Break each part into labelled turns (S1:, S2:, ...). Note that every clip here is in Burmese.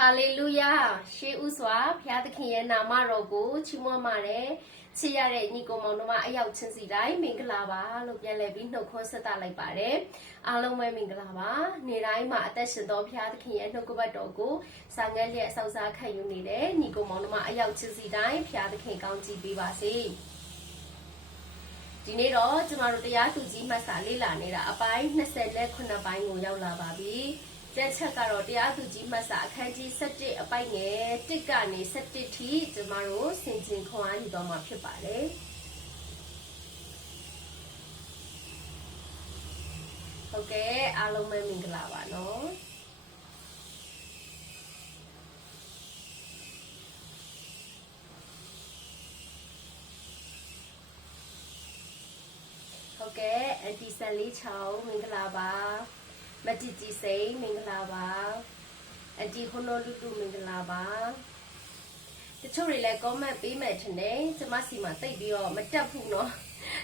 S1: ဟာလေလုယာရှေးဥစွာဘုရားသခင်ရဲ့နာမတော်ကိုချီးမွမ်းပါတယ်ချစ်ရတဲ့ညီကောင်မောင်တို့အရောက်ချင်းစီတိုင်းမင်္ဂလာပါလို့ပြန်လည်ပြီးနှုတ်ခွန်းဆက်သလိုက်ပါတယ်အားလုံးပဲမင်္ဂလာပါနေတိုင်းမှာအသက်ရှင်တော်ဘုရားသခင်ရဲ့နှုတ်ကပတ်တော်ကိုစာငတ်လျက်စောင့်စားခံယူနေတဲ့ညီကောင်မောင်တို့အရောက်ချင်းစီတိုင်းဘုရားသခင်ကောင်းချီးပေးပါစေဒီနေ့တော့ကျမတို့တရားသူကြီးမှတ်စာလေ့လာနေတာအပိုင်း29ပိုင်းကိုရောက်လာပါပြီ။ ကျက်ချက်ကတော့တရားသူကြီးမှတ်စာအခန်းကြီး7အပိုက်ငယ်1ကနေ7ထိကျမတို့ဆင်ခြင်ခွန်အားယူတော့မှာဖြစ်ပါတယ်။ဟုတ်ကဲ့အားလုံးပဲမင်္ဂလာပါနော်။ဟုတ်ကဲ့အန်တီဆန်လေးချောင်းမင်္ဂလာပါ မတီတီစိန်မင်္ဂလာပါအန်တီဟိုနိုလူတူမင်္ဂလာပါတချို့တွေလည်း comment ပေးမယ်ထင်တယ်ကျမစီမှာတိတ်ပြီးတော့မတက်ဘူးเนาะ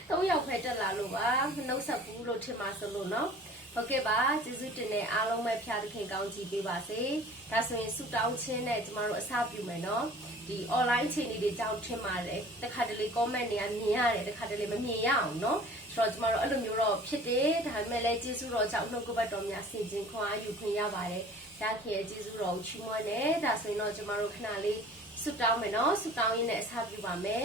S1: သုံးယောက်ပဲတက်လာလို့ပါမနှုတ်ဆက်ဘူးလို့ထင်ပါဆိုလို့เนาะ ဟုတ်ကဲ့ပါကျေးဇူးတင်တဲ့အားလုံးပဲဖျားသခင်ကောင်းချီးပေးပါစေဒါဆိုရင်ဆုတောင်းခြင်းနဲ့ကျမတို့အစပြုမယ်နော်ဒီ online အခြေအနေတွေကြောင့်ထင်ပါတယ်တခါတလေ comment တွေကမြင်ရတယ်တခါတလေမမြင်ရအောင်နော်ဆိုတော့ကျမတို့အဲ့လိုမျိုးတော့ဖြစ်တယ်ဒါပေမဲ့လည်းကျေးဇူးတော်ကြောင့်နှုတ်ကပတ်တော်များဆင်ခြင်ခွန်အားယူခွင့်ရပါတယ်ဒါခေကျေးဇူးတော်ကိုချီးမွမ်းတယ်ဒါဆိုရင်တော့ကျမတို့ခဏလေးဆုတောင်းမယ်နော်ဆုတောင်းရင်းနဲ့အစပြုပါမယ်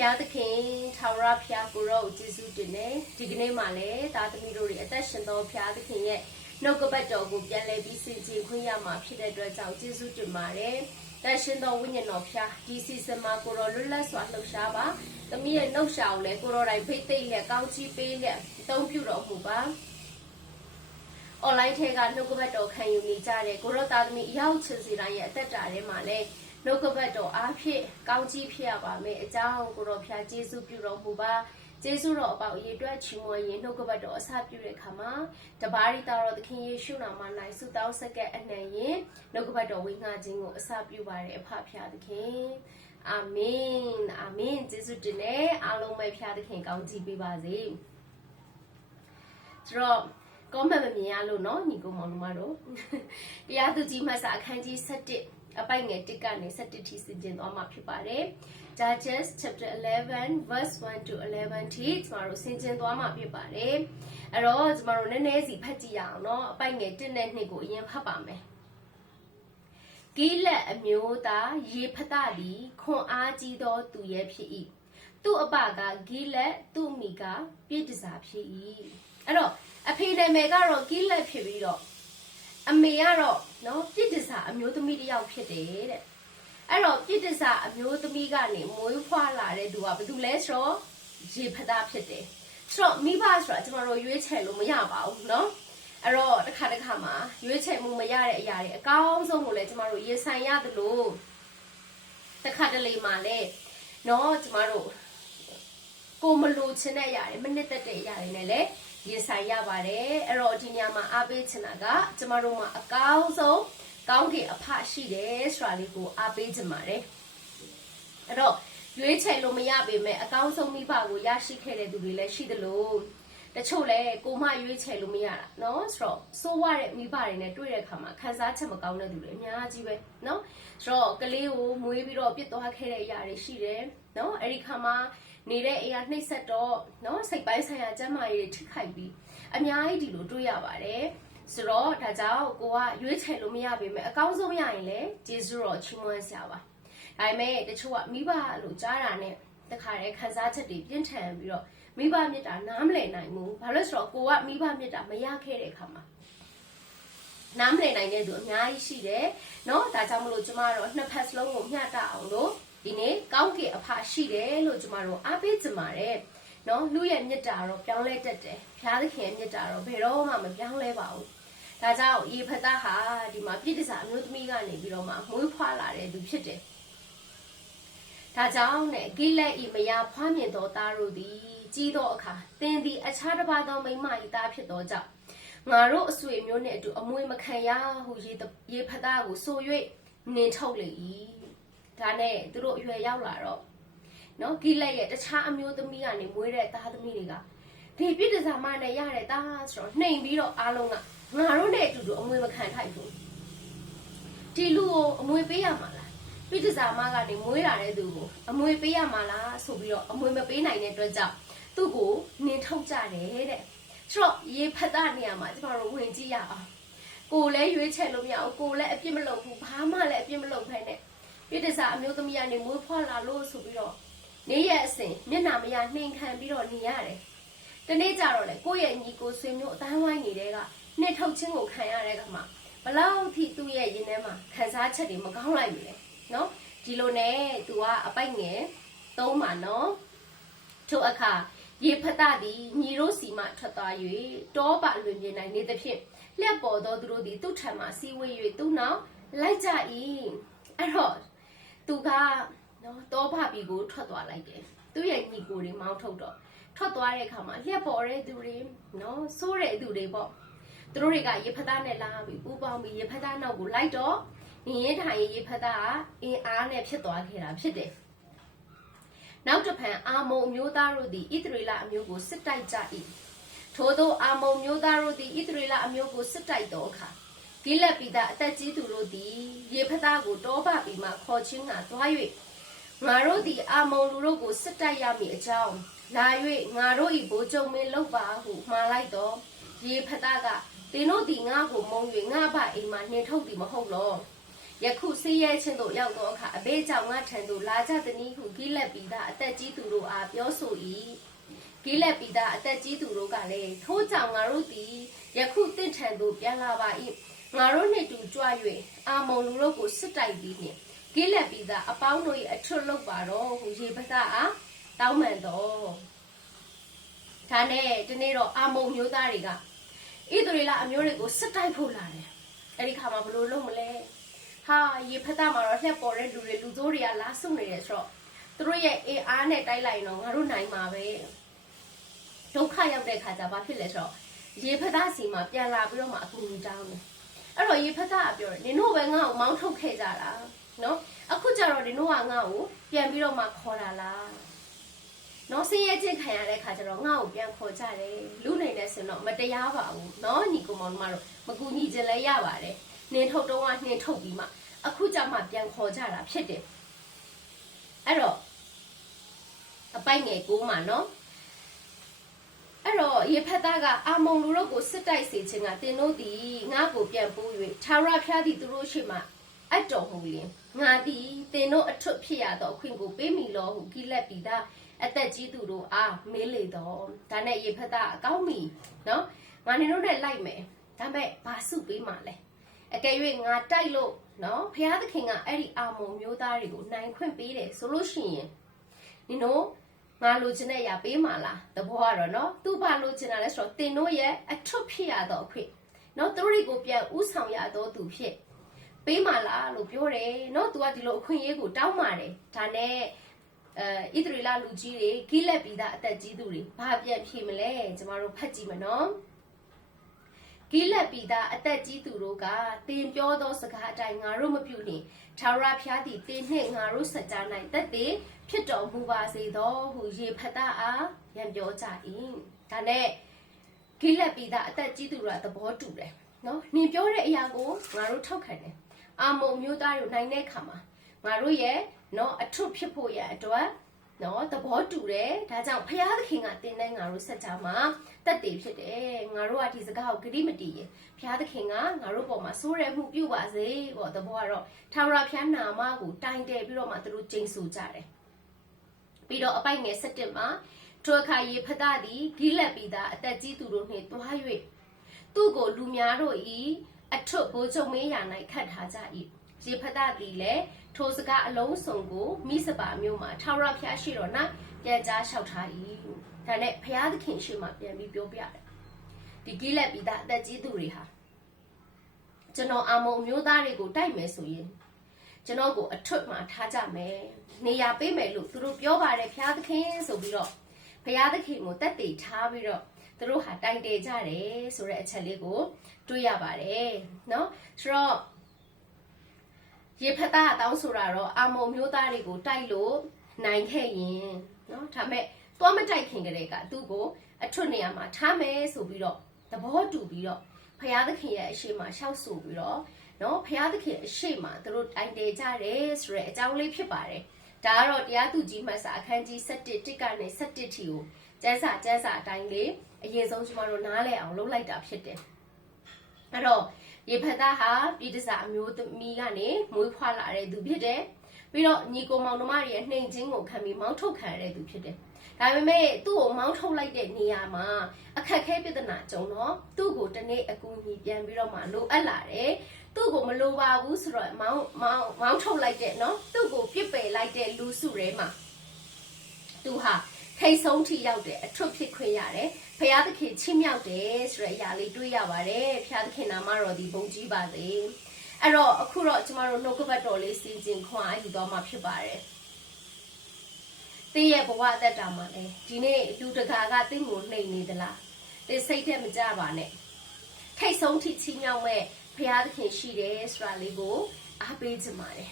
S1: ဖျားသခင်ထာဝရဖျားကိုရောကျေးဇူးတင်တယ်ဒီကနေ့မှလည်းသားသမီးတို့တွေအသက်ရှင်သောဖျားသခင်ရဲ့နှုတ်ကပတ်တော်ကိုပြန်လည်ပြီးစင်ကြင်ခွင့်ရမှာဖြစ်တဲ့အတွက်ကြောင့်ကျေးဇူးတင်ပါတယ်တန်ရှင်သောဝိညာဉ်တော်ဖျားဒီစီစမှာကိုရောလွတ်လပ်စွာလှုပ်ရှားပါသမီးရဲ့နှုတ်ရှာကိုလည်းကိုရောတိုင်းဖိတ်သိမ့်လက်ကောင်းချီးပေးလက်အသုံးပြုတော်မူပါ online ထဲကနှုတ်ကပတ်တော်ခံယူနေကြတဲ့ကိုရောသားသမီးအရောက်ချင်စီတိုင်းရဲ့အသက်တာထဲမှာလည်း နှုတ်ကပတ်တော်အားဖြင့်ကောင်းကြီးဖြစ်ရပါမယ်အကြောင်းကိုရောဖျားကျေးဇူးပြုတော်မူပါကျေးဇူးတော်အပေါင်းရေတွက်ချီးမွမ်းရင်နှုတ်ကပတ်တော်အစပြုတဲ့အခါမှာတပါးရီတော်သခင်ယေရှုနာမ၌ဆုတောင်းဆက်ကပ်အနှံရင်နှုတ်ကပတ်တော်ဝိငှခြင်းကိုအစပြုပါတဲ့အဖဖျားသခင်အာမင်အာမင်ကျေးဇူးတင်တယ်အားလုံးပဲဖျားသခင်ကောင်းချီးပေးပါစေဆိုတော့ comment မမြင်ရလို့เนาะညီကောင်မောင်တို့မတို့တရားသူကြီးမှတ်စာအခန်းကြီး7 အပိုက်ငယ်1ကနေ17ထိဆင်ခြင်သွားမှာဖြစ်ပါတယ်။ Judges chapter 11 verse 1 to 11ထိကျမတို့ဆင်ခြင်သွားမှာဖြစ်ပါတယ်။အဲ့တော့ကျမတို့နည်းနည်းစီဖတ်ကြည့်ရအောင်နော်။အပိုက်ငယ်1နဲ့2ကိုအရင်ဖတ်ပါမယ်။ကိလက်အမျိုးသားရေဖသသည်ခွန်အားကြီးသောသူရဲ့ဖြစ်၏။သူ့အပကဂိလက်သူ့မိကပြည့်တစားဖြစ်၏။အဲ့တော့အဖေနာမည်ကတော့ကိလက်ဖြစ်ပြီးတော့အမေကတော့ နော်ပြစ်တစ္ဆာအမျိုးသမီးတစ်ယောက်ဖြစ်တယ်တဲ့အဲ့တော့ပြစ်တစ္ဆာအမျိုးသမီးကနေမွေးဖွားလာတဲ့သူကဘာလို့လဲဆိုတော့ရေဖသားဖြစ်တယ်ဆိုတော့မိဘဆိုတာကျွန်တော်တို့ရွေးချယ်လို့မရပါဘူးနော်အဲ့တော့တစ်ခါတစ်ခါမှာရွေးချယ်မှုမရတဲ့အရာတွေအကောင်းဆုံးကိုလည်းကျွန်တော်တို့ရင်ဆိုင်ရတယ်လို့တစ်ခါတလေမှာလည်းနော်ကျွန်တော်တို့ကိုမလိုချင်တဲ့အရာတွေမနစ်သက်တဲ့အရာတွေနဲ့လည်း ရင်ဆိုင်ရပါတယ်အဲ့တော့ဒီညမှာအားပေးချင်တာကကျမတို့မှာအကောင်းဆုံးကောင်းကင်အဖရှိတယ်ဆိုတာလေးကိုအားပေးချင်ပါတယ်အဲ့တော့ရွေးချယ်လို့မရပေမဲ့အကောင်းဆုံးမိဘကိုရရှိခဲ့တဲ့သူတွေလည်းရှိသလိုတချို့လည်းကိုမရွေးချယ်လို့မရတာเนาะဆိုတော့စိုးဝတဲ့မိဘတွေနဲ့တွေ့တဲ့အခါမှာခံစားချက်မကောင်းတဲ့သူတွေအများကြီးပဲเนาะဆိုတော့ကလေးကိုမွေးပြီးတော့ပြစ်သွားခဲ့တဲ့အရာတွေရှိတယ်เนาะအဲ့ဒီခါမှာ နေတဲ့အိမ်ကနှိပ်ဆက်တော့เนาะစိတ်ပိုင်းဆိုင်ရာကျန်းမာရေးထိခိုက်ပြီးအများကြီးဒီလိုတွေ့ရပါတယ်ဆိုတော့ဒါကြောင့်ကိုကရွေးချယ်လို့မရပေမဲ့အကောင်းဆုံးရရင်လည်းကျေးဇူးတော်ချီးမွမ်းစရာပါဒါပေမဲ့တချို့ကမိဘလို့ကြားတာနဲ့တခါတည်းခံစားချက်တွေပြင်းထန်ပြီးတော့မိဘမြတ်တာနားမလည်နိုင်ဘူးဘာလို့ဆိုတော့ကိုကမိဘမြတ်တာမရခဲ့တဲ့အခါမှာနားမလည်နိုင်တဲ့သူအများကြီးရှိတယ်เนาะဒါကြောင့်မလို့ကျမတို့နှစ်ဖက်စလုံးကိုမျှတအောင်လို့ ဒီနေ့ကောင်းကင်အဖရှိတယ်လို့ကျမတို့အားပေးကြပါတယ်နော်လူရဲ့မြတ်တာတော့ပြောင်းလဲတတ်တယ်ဘုရားသခင်ရဲ့မြတ်တာတော့ဘယ်တော့မှမပြောင်းလဲပါဘူးဒါကြောင့်ရေဖတ်သားဟာဒီမှာပြည့်တစားအမျိုးသမီးကနေပြီးတော့မှမွေးဖွားလာတဲ့သူဖြစ်တယ်ဒါကြောင့်နဲ့ဂိလက်ဤမယာဖွားမြင်သောသားတို့သည်ကြီးသောအခါသင်သည်အခြားတစ်ပါးသောမိန်းမ၏သားဖြစ်သောကြောင့်ငါတို့အဆွေမျိုးနှင့်အတူအမွေမခံရဟုရေရေဖတ်သားကိုဆို၍နင်ထုတ်လေ၏ ဒါနဲ့သူတို့အရွယ်ရောက်လာတော့နော်ဂိလက်ရဲ့တခြားအမျိုးသမီးကနေမွေးတဲ့သားသမီးတွေကဒီပြစ်ဒဇာမနဲ့ရတဲ့သားဆိုတော့နှိမ်ပြီးတော့အားလုံးကငါတို့နဲ့အတူတူအမွေမခံထိုက်ဘူးဒီလူကိုအမွေပေးရမှာလားပိဋကစာမကနေမွေးလာတဲ့သူကိုအမွေပေးရမှာလားဆိုပြီးတော့အမွေမပေးနိုင်တဲ့အတွက်ကြောင့်သူ့ကိုနင်ထုတ်ကြတယ်တဲ့ဆိုတော့ရေဖတ်တဲ့နေရာမှာကျမတို့ဝင်ကြည့်ရအောင်ကိုယ်လည်းရွေးချယ်လို့မရအောင်ကိုယ်လည်းအပြစ်မလုပ်ဘူးဘာမှလည်းအပြစ်မလုပ်ဖ ೇನೆ ပိဋကစာအမျိုးသမီးကနေမွေးဖွားလာလို့ဆိုပြီးတော့နေရအစဉ်မျက်နှာမရနှိမ်ခံပြီးတော့နေရတယ်တနေ့ကျတော့လေကိုယ့်ရဲ့ညီကိုဆွေမျိုးအတိုင်းဝိုင်းနေတဲ့ကနှစ်ထုတ်ချင်းကိုခံရတဲ့ကမှာဘလောက်ထိသူ့ရဲ့ရင်ထဲမှာခံစားချက်တွေမကောင်းလိုက်ဘူးလေနော်ဒီလိုနဲ့ तू ကအပိုက်ငယ်သုံးပါနော်ထို့အခါရေဖတ်တာသည်ညီတို့စီမှထွက်သွား၍တောပလွင်ပြင်း၌နေသဖြင့်လျက်ပေါ်သောသူတို့သည်သူ့ထံမှစီဝေး၍သူ့နောက်လိုက်ကြ၏အဲ့တော့ သူကနော်တောပပြီကိုထွက်သွားလိုက်တယ်သူ့ရဲ့ညီကိုတွေမောင်းထုတ်တော့ထွက်သွားတဲ့အခါမှာလျက်ပေါ်တဲ့သူတွေနော်စိုးတဲ့သူတွေပေါ့သူတို့တွေကရေဖက်သားနဲ့လာပြီးပူပေါင်းပြီးရေဖက်သားနောက်ကိုလိုက်တော့နင်းရင်ထိုင်ရေဖက်သားကအင်းအားနဲ့ဖြစ်သွားခဲ့တာဖြစ်တယ်။နောက်တစ်ဖန်အာမုံအမျိုးသားတို့သည်ဣသရေလအမျိုးကိုစစ်တိုက်ကြ၏။ထို့သောအာမုံမျိုးသားတို့သည်ဣသရေလအမျိုးကိုစစ်တိုက်သောအခါ ဂိလက်ပိသားအသက်ကြီးသူတို့သည်ရေဖက်သားကိုတောပပြီးမှခေါ်ချင်းကသွား၍ငါတို့သည်အာမုံလူတို့ကိုစစ်တိုက်ရမည်အကြောင်းလာ၍ငါတို့၏ဘိုးချုပ်မင်းလုပ်ပါဟုမှားလိုက်တော့ရေဖက်သားကတင်းတို့ဒီငါ့ကိုမုံ၍ငါ့ဘအိမ်မှာနှင်ထုတ်သည်မဟုတ်လောယခုဆေးရဲချင်းတို့ရောက်သောအခါအဘေးကြောင့်ငါထံသို့လာကြသည်နည်းဟုဂိလက်ပြီးသားအသက်ကြီးသူတို့အားပြောဆို၏ဂိလက်ပြီးသားအသက်ကြီးသူတို့ကလည်းထိုးကြောင့်ငါတို့သည်ယခုတင့်ထံသို့ပြန်လာပါ၏ ငါတို့နှင့်တူကြွ၍အာမုံလူတို့ကိုစစ်တိုက်ပြီးနှင့်ဂိလက်ပြီးသားအပေါင်းတို့၏အထွတ်လုပ်ပါတော့ဟုရေပဒအားတောင်းပန်တော်ဒါနဲ့ဒီနေ့တော့အာမုံမျိုးသားတွေကဣသရေလအမျိုးတွေကိုစစ်တိုက်ဖို့လာတယ်အဲ့ဒီခါမှာဘယ်လိုလုပ်မလဲဟာရေဖက်သားမှာတော့လှက်ပေါ်တဲ့လူတွေလူစိုးတွေကလာစုနေတယ်ဆိုတော့သူတို့ရဲ့အေးအားနဲ့တိုက်လိုက်ရင်တော့ငါတို့နိုင်မှာပဲဒုက္ခရောက်တဲ့ခါကျဘာဖြစ်လဲဆိုတော့ရေဖက်သားစီမှာပြန်လာပြီးတော့မှအကူအညီတောင်းတယ် အဲ့တော့ရေဖက်သားကပြောတယ်နင်တို့ပဲငါ့ကိုမောင်းထုတ်ခဲ့ကြတာနော်အခုကျတော့နင်တို့ကငါ့ကိုပြန်ပြီးတော့မှခေါ်လာလားနော်ဆင်းရဲခြင်းခံရတဲ့ခါကျတော့ငါ့ကိုပြန်ခေါ်ကြတယ်လူနေနဲ့ဆိုတော့မတရားပါဘူးနော်ညီကောင်မောင်တို့မကူညီခြင်းလည်းရပါတယ်နှင်ထုတ်တော့ကနှင်ထုတ်ပြီးမှအခုကျမှပြန်ခေါ်ကြတာဖြစ်တယ်အဲ့တော့အပိုက်ငယ်ကိုမှနော် အဲ့တော့ရေဖက်သားကအာမုံလူတို့ကိုစစ်တိုက်စေခြင်းကတင်တို့သည်ငါ့ကိုပြန်ပို့၍ထာဝရဖျားသည်သူတို့ရှိမှအတော်မူလင်ငါသည်တင်တို့အထွတ်ဖြစ်ရသောအခွင့်ကိုပေးမိလောဟုကိလက်ပြီးသားအသက်ကြီးသူတို့အားမေးလေတော့ဒါနဲ့ရေဖက်သားအကောင်းမီနော်ငါနေတို့နဲ့လိုက်မယ်ဒါပေမဲ့ဘာစုပေးမှလဲအကယ်၍ငါတိုက်လို့နော်ဘုရားသခင်ကအဲ့ဒီအာမုံမျိုးသားတွေကိုနိုင်ခွင့်ပေးတယ်ဆိုလို့ရှိရင်နင်တို့ ငါလိုချင်တဲ့အရာပေးမှလားတဘောကတော့နော်သူဘာလိုချင်တာလဲဆိုတော့တင်တို့ရဲ့အထွတ်ဖြစ်ရတော့အခွင့်နော်သူတို့တွေကိုပြန်ဥဆောင်ရတော့သူဖြစ်ပေးမှလားလို့ပြောတယ်နော်သူကဒီလိုအခွင့်အရေးကိုတောင်းပါတယ်ဒါနဲ့အဲဣသရေလလူကြီးတွေဂိလက်ပြီးသားအသက်ကြီးသူတွေဘာပြန်ဖြေမလဲကျမတို့ဖတ်ကြည့်မနော် ဂိလက်ပြီးသားအသက်ကြီးသူတို့ကတင်ပြောသောစကားအတိုင်းငါတို့မပြုနှင့်ထာဝရဘုရားသည်တင်နှင့်ငါတို့စကြ၌တက်သည်ဖြစ်တော်မူပါစေသောဟုရေဖတ်တာအားရံပြောကြ၏ဒါနဲ့ဂိလက်ပြီးသားအသက်ကြီးသူတို့ကသဘောတူတယ်နော်နင်ပြောတဲ့အရာကိုငါတို့ထောက်ခံတယ်အာမုံမျိုးသားတို့နိုင်တဲ့ခါမှာငါတို့ရဲ့နော်အထွတ်ဖြစ်ဖို့ရအတွက် နော်သဘောတူတယ်ဒါကြောင့်ဖရာသခင်ကတင်တဲ့ငါတို့ဆက်ကြမှာတက်တည်ဖြစ်တယ်ငါတို့ကဒီစကားကိုဂရိမတီးရင်ဖရာသခင်ကငါတို့ပေါ်မှာစိုးရဲမှုပြုပါစေပေါ့သဘောကတော့ထာဝရဖျားနာမကိုတိုင်တယ်ပြီးတော့မှသူတို့ကျိန်ဆူကြတယ်ပြီးတော့အပိုက်ငယ်၁၁မှာထိုအခါရေဖတာသည်ဂိလက်ပြီးသားအသက်ကြီးသူတို့နှင့်တွား၍သူ့ကိုလူများတို့၏အထွတ်ဘိုးချုပ်မင်းရာ၌ခတ်ထားကြ၏ရေဖတာသည်လည်း ထိုစကားအလုံးစုံကိုမိစပါမျိုးမှာထာဝရဘုရားရှိတော်၌ပြန်ကြားလျှောက်ထား၏ဒါနဲ့ဘုရားသခင်ရှိမှပြန်ပြီးပြောပြတယ်ဒီကိလက်ပြီးသားအသက်ကြီးသူတွေဟာကျွန်တော်အာမုံမျိုးသားတွေကိုတိုက်မယ်ဆိုရင်ကျွန်တော်ကိုအထွတ်မှထားကြမယ်နေရာပေးမယ်လို့သူတို့ပြောပါတယ်ဘုရားသခင်ဆိုပြီးတော့ဘုရားသခင်ကိုတက်တည်ထားပြီးတော့သူတို့ဟာတိုင်တယ်ကြတယ်ဆိုတဲ့အချက်လေးကိုတွေ့ရပါတယ်เนาะဆိုတော့ ရေဖက်သားအတောင်းဆိုတာတော့အာမုံမျိုးသားတွေကိုတိုက်လို့နိုင်ခဲ့ရင်เนาะဒါမဲ့သွားမတိုက်ခင်ကလေးကသူ့ကိုအထွတ်နေရာမှာထားမယ်ဆိုပြီးတော့သဘောတူပြီးတော့ဖရာသခင်ရဲ့အရှိမရှောက်ဆိုပြီးတော့ နော်ဖျားသခင်အရှိမသူတို့တိုင်တယ်ကြတယ်ဆိုတဲ့အကြောင်းလေးဖြစ်ပါတယ်ဒါကတော့တရားသူကြီးမှတ်စာအခန်းကြီး7တစ်ကနေ7ထီကိုကျန်းစာကျန်းစာအတိုင်းလေးအရင်ဆုံးကျမတို့နားလည်အောင်လုပ်လိုက်တာဖြစ်တယ်အဲ့တော့ ရေဖတ်သားဟာပြည်တစာအမျိုးသမီးကနေမွေးဖွားလာတဲ့သူဖြစ်တယ်ပြီးတော့ညီကိုမောင်နှမတွေရဲ့နှိမ်ချင်းကိုခံပြီးမောင်းထုတ်ခံရတဲ့သူဖြစ်တယ်ဒါပေမဲ့သူ့ကိုမောင်းထုတ်လိုက်တဲ့နေရာမှာအခက်ခဲပြဿနာကြုံတော့သူ့ကိုတနေ့အကူအညီပြန်ပြီးတော့မှလိုအပ်လာတယ်သူ့ကိုမလိုပါဘူးဆိုတော့မောင်းမောင်းမောင်းထုတ်လိုက်တဲ့နော်သူ့ကိုပြစ်ပယ်လိုက်တဲ့လူစုထဲမှာသူဟာ ထိတ်ဆုံးထိရောက်တယ်အထွတ်ဖြစ်ခွင့်ရတယ်ဖရာသခင်ချီးမြှောက်တယ်ဆိုတဲ့အရာလေးတွေးရပါတယ်ဖရာသခင်နာမတော်ဒီဘုန်းကြီးပါစေအဲ့တော့အခုတော့ကျမတို့နှုတ်ကပတ်တော်လေးစီစဉ်ခွန်အားယူသွားမှာဖြစ်ပါတယ်တင်းရဲ့ဘဝအသက်တာမှာလေဒီနေ့လူတကာကတင့်ကိုနှိမ်နေသလားတင်းစိတ်ထဲမကြပါနဲ့ထိတ်ဆုံးထိချီးမြှောက်မဲ့ဖရာသခင်ရှိတယ်ဆိုတာလေးကိုအားပေးကြပါတယ်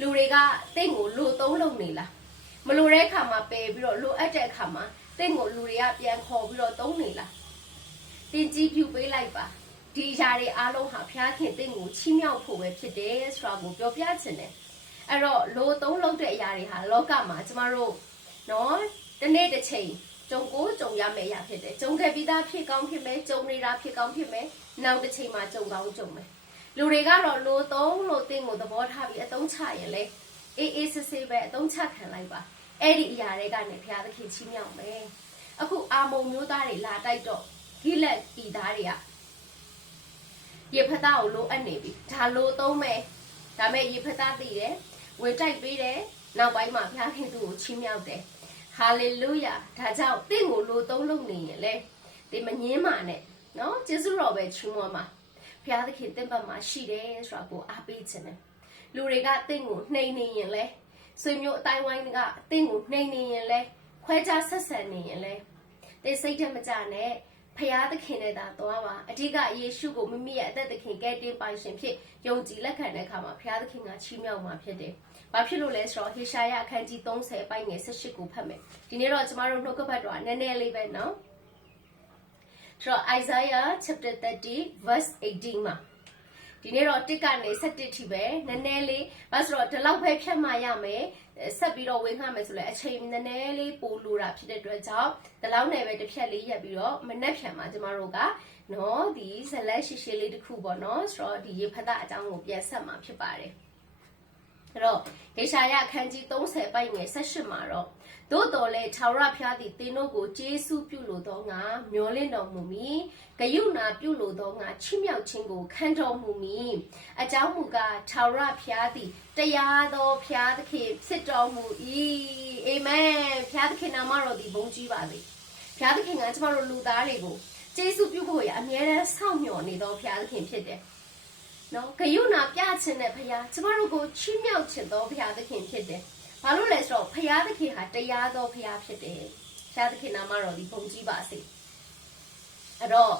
S1: လူတွေကတင့်ကိုလိုသုံးလုံနေလား မလိုတဲ့အခါမှာပယ်ပြီးတော့လိုအပ်တဲ့အခါမှာတင့်ကိုလူတွေကပြန်ခေါ်ပြီးတော့သုံးနေလားတင်ကြည့်ပြပေးလိုက်ပါဒီຢာတွေအားလုံးဟာဖျားခင်တင့်ကိုချီးမြှောက်ဖို့ပဲဖြစ်တယ်ဆိုတာကိုပြောပြချင်တယ်အဲ့တော့လိုသုံးလုံးတဲ့အရာတွေဟာလောကမှာကျမတို့နော်တနေ့တစ်ချိန်ကြုံကိုကြုံရမယ့်အရာဖြစ်တယ်ကြုံခဲ့ပြီးသားဖြစ်ကောင်းဖြစ်မယ်ကြုံနေတာဖြစ်ကောင်းဖြစ်မယ်နောက်တစ်ချိန်မှာကြုံကောင်းကြုံမယ်လူတွေကတော့လိုသုံးလို့တင့်ကိုသဘောထားပြီးအသုံးချရင်လေ အေးအေးဆေးဆေးပဲအသုံးချခံလိုက်ပါအဲ့ဒီအရာတွေကနေဘုရားသခင်ချီးမြှောက်မယ်အခုအာမုံမျိုးသားတွေလာတိုက်တော့ဂိလက်ပြည်သားတွေကရေဖတ်သားကိုလိုအပ်နေပြီဒါလိုသုံးမယ်ဒါမဲ့ရေဖတ်သားသိတယ်ဝေတိုက်ပေးတယ်နောက်ပိုင်းမှာဘုရားခင်သူ့ကိုချီးမြှောက်တယ်ဟာလေလုယာဒါကြောင့်တင့်ကိုလိုသုံးလို့နေရင်လေဒီမငင်းပါနဲ့နော်ကျေးဇူးတော်ပဲချီးမွမ်းပါဘုရားသခင်တင့်ဘက်မှာရှိတယ်ဆိုတာကိုအားပေးခြင်းတယ် လူတွေကတင့်ကိုနှိမ်နေရင်လေဆွေမျိုးအတိုင်းဝိုင်းကအသင်ကိုနှိမ်နေရင်လဲခွဲခြားဆက်ဆံနေရင်လဲသိစိတ်ထဲမကြနဲ့ဖရာသခင်နဲ့သာသွားပါအဓိကယေရှုကိုမိမိရဲ့အသက်သခင်ကယ်တင်ပိုင်ရှင်ဖြစ်ယုံကြည်လက်ခံတဲ့အခါမှာဖရာသခင်ကချီးမြှောက်မှာဖြစ်တယ်။ဘာဖြစ်လို့လဲဆိုတော့ဟေရှာယအခန်းကြီး30ပိုင်းငယ်18ကိုဖတ်မယ်။ဒီနေ့တော့ကျမတို့နှုတ်ကပတ်တော်နည်းနည်းလေးပဲနော်။ဆိုတော့ Isaiah chapter 30 verse 18မှာ ဒီနေ့တော့တစ်ကနေ7ထိပဲနည်းနည်းလေးဘာဆိုတော့ဒီလောက်ပဲဖြတ်မှရမယ်ဆက်ပြီးတော့ဝေငှမယ်ဆိုလဲအချိန်နည်းနည်းလေးပိုလိုတာဖြစ်တဲ့အတွက်ကြောင့်ဒီလောက်နဲ့ပဲတစ်ဖြတ်လေးရက်ပြီးတော့မနှက်ဖြန်မှာကျမတို့ကနော်ဒီဇလက်ရှိရှိလေးတစ်ခုပေါ့နော်ဆိုတော့ဒီရေဖတ်တာအကြောင်းကိုပြန်ဆက်မှာဖြစ်ပါတယ်အဲ့တော့ဂေရှာယအခန်းကြီး30ပိုက်ငယ်18မှာတော့ သို့တော်လဲခြောက်ရဖျားသည့်သင်တို့ကိုကျေးဇူးပြုလိုသောငါမျောလင့်တော်မူမည်ဂယုဏပြုလိုသောငါချီးမြှောက်ခြင်းကိုခံတော်မူမည်အကြောင်းမူကားခြောက်ရဖျားသည့်တရားသောဖျားသခင်ဖြစ်တော်မူ၏အာမင်ဖျားသခင်နာမတော်သည်ဘုန်းကြီးပါစေဖျားသခင်ကကျမတို့လူသားတွေကိုကျေးဇူးပြုဖို့ရအမြဲတမ်းစောင့်မျှော်နေသောဖျားသခင်ဖြစ်တယ်နော်ဂယုဏပြခြင်းတဲ့ဖျားကျမတို့ကိုချီးမြှောက်ခြင်းသောဖျားသခင်ဖြစ်တယ်။ ဘာလို့လဲဆိုတော့ဖရာသခင်ဟာတရားသောဖရာဖြစ်တယ်။ဖရာသခင်နာမတော်ဒီပုံကြီးပါစေ။အဲ့တော့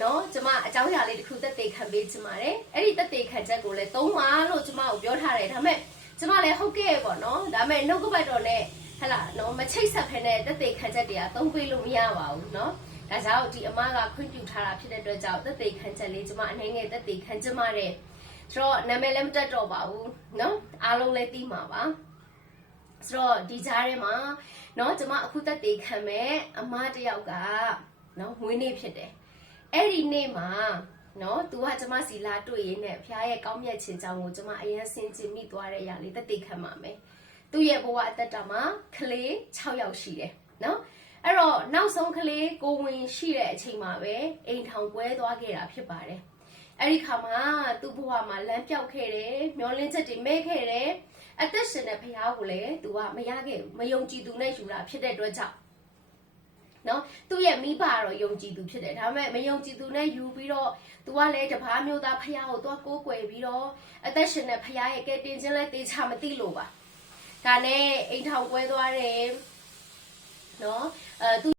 S1: နော်ကျမအကြောင်းအရာလေးတစ်ခုသက်သေခံပေးချင်ပါတယ်။အဲ့ဒီသက်သေခံချက်ကိုလည်းသုံးပါလို့ကျမကိုပြောထားတယ်။ဒါပေမဲ့ကျမလည်းဟုတ်ကဲ့ပေါ့နော်။ဒါပေမဲ့နှုတ်ကပတ်တော်နဲ့ဟလာနော်မချိတ်ဆက်ဖ ೇನೆ သက်သေခံချက်တွေကသုံးပေးလို့မရပါဘူးနော်။ဒါကြောင့်ဒီအမကခွင့်ပြုထားတာဖြစ်တဲ့အတွက်ကြောင့်သက်သေခံချက်လေးကျမအနေနဲ့သက်သေခံချင်ပါတယ်။ဆိုတော့နာမည်လည်းမတက်တော့ပါဘူးနော်။အားလုံးလည်းသိမှာပါ။ ဆိုတော့ဒီကြားထဲမှာเนาะကျမအခုသက်သေခံမဲ့အမတယောက်ကเนาะမွေးနေ့ဖြစ်တယ်အဲ့ဒီနေ့မှာเนาะသူကကျမစီလာတွေ့ရင်းနဲ့ဖခင်ရဲ့ကောင်းမြတ်ခြင်းကြောင့်ကိုကျမအရင်ဆင်ခြင်မိသွားတဲ့အရာလေးသက်သေခံပါမယ်သူ့ရဲ့ဘဝအသက်တာမှာကလေး6ယောက်ရှိတယ်เนาะအဲ့တော့နောက်ဆုံးကလေးကိုဝင်ရှိတဲ့အချိန်မှာပဲအိမ်ထောင်ကွဲသွားခဲ့တာဖြစ်ပါတယ် အဲ့ဒီခါမှာသူ့ဘဝမှာလမ်းပြောက်ခဲ့တယ်မျောလင်းချက်တွေမဲ့ခဲ့တယ်အသက်ရှင်တဲ့ဖះကိုလည်းသူကမရခဲ့ဘူးမယုံကြည်သူနဲ့ယူတာဖြစ်တဲ့အတွက်ကြောင့်နော်သူ့ရဲ့မိဘကတော့ယုံကြည်သူဖြစ်တယ်ဒါပေမဲ့မယုံကြည်သူနဲ့ယူပြီးတော့သူကလည်းတပားမျိုးသားဖះကိုသွားကိုးကွယ်ပြီးတော့အသက်ရှင်တဲ့ဖះရဲ့ကဲတင်ခြင်းလဲတေချာမသိလို့ပါဒါနဲ့အိမ်ထောင်ကွဲသွားတယ်နော်အဲသူ